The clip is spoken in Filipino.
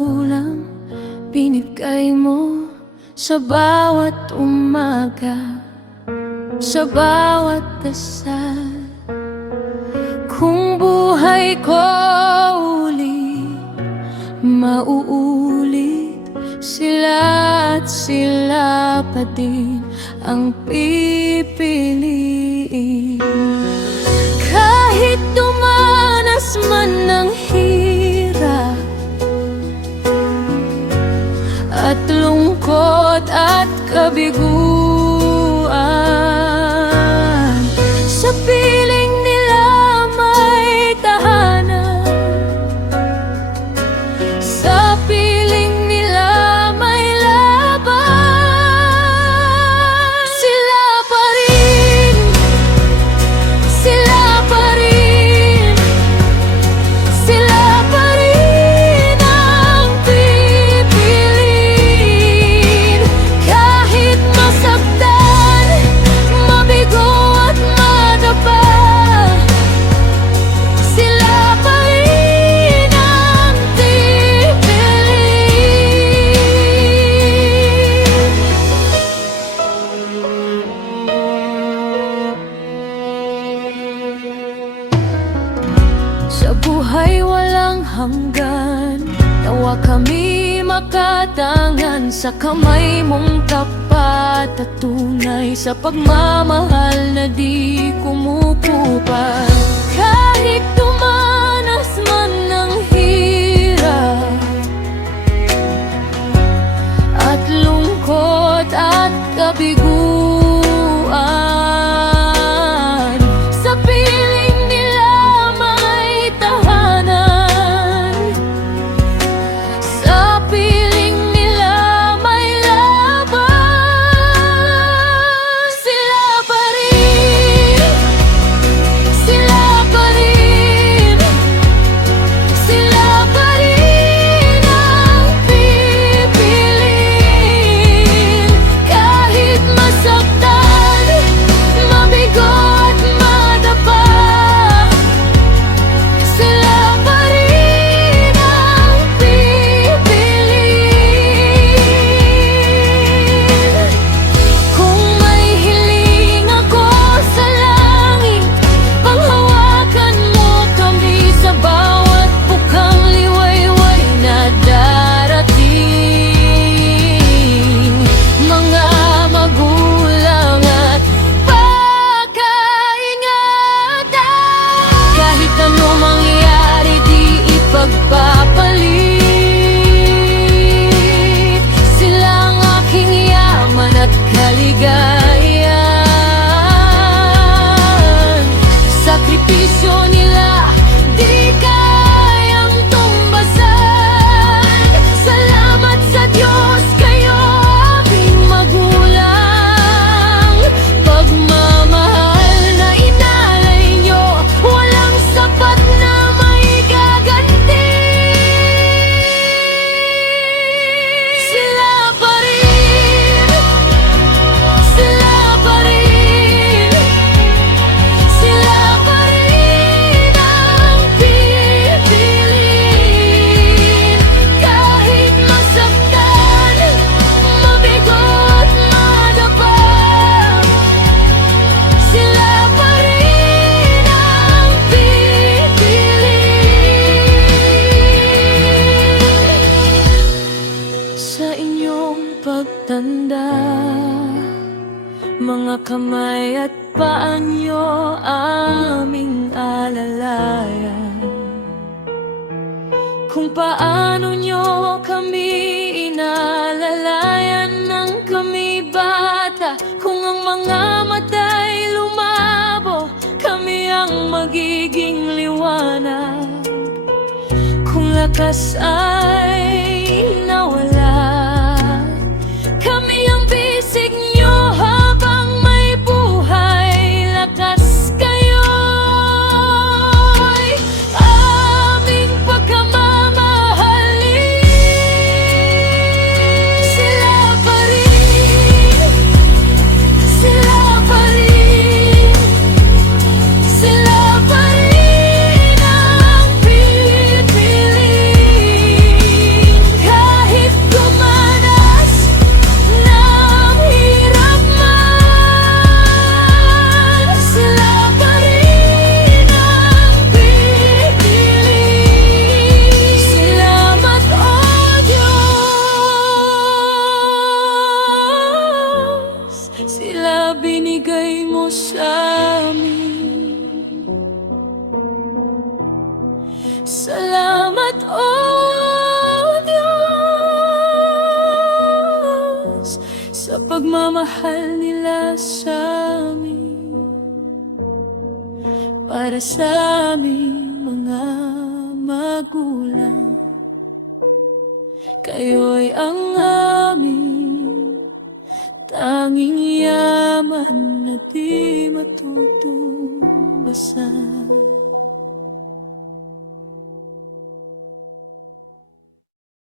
magulang binigay mo sa bawat umaga, sa bawat dasal. Kung buhay ko uli mauulit, sila at sila pa din ang pipiliin. Kahit dumanas man ng hirap at lungkot at kabiguan, sa piling nila may tahanan, sa piling nila may laban. Sila pa rin, sila pa rin, sila pa rin ang pipiliin. Kahit masaktan, mabigo at madapa, sila pa rin ang sa buhay walang hanggan, nawa kami makatangan sa kamay mong tapat at tunay, sa pagmamahal na di kumukupas. Kahit dumanas man ng hirap at lungkot at kabiguan, sa piling nila may tahanan, sa piling nila may laban. Sila pa rin, sila pa rin, sila pa rin ang pipiliin. Kahit masaktan, mabigo at madapa, sila pa rin ang pipiliin. Kung may hiling ako sa langit, panghawakan mo kami sa bawat bukang liwayway na darating. Mga magulang at pagkaingatan, kahit ano mangyari di ipagpapalit. Sila ang aking yaman at kaligayahan. Sakripisyo nila di kayang tumbasan. Salamat sa Diyos, kayo aming magulang. Pagmamahal na inalay nyo, walang sapat na maigaganti. Sila pa rin, sila pa rin, sila pa rin ang pipiliin. Kahit masaktan, mabigo at madapa, sila pa rin ang pipiliin. Sa inyong pagtanda, mga kamay at paa nyo aming alalayan. Kung paano nyo kami inalalayan ng kami bata. Kung ang mga mata'y lumabo, kami ang magiging liwanag. Kung lakas ay nawala, kami ang bisig nyo habang may buhay. Lakas kayo'y aming pagkamamahalin. Sila pa rin, sila pa rin, sila pa rin ang pipiliin. Salamat, O Diyos, sa pagmamahal nila sa amin, para sa aming mga magulang. Kayo'y ang aming tanging yaman na di matutumbasan.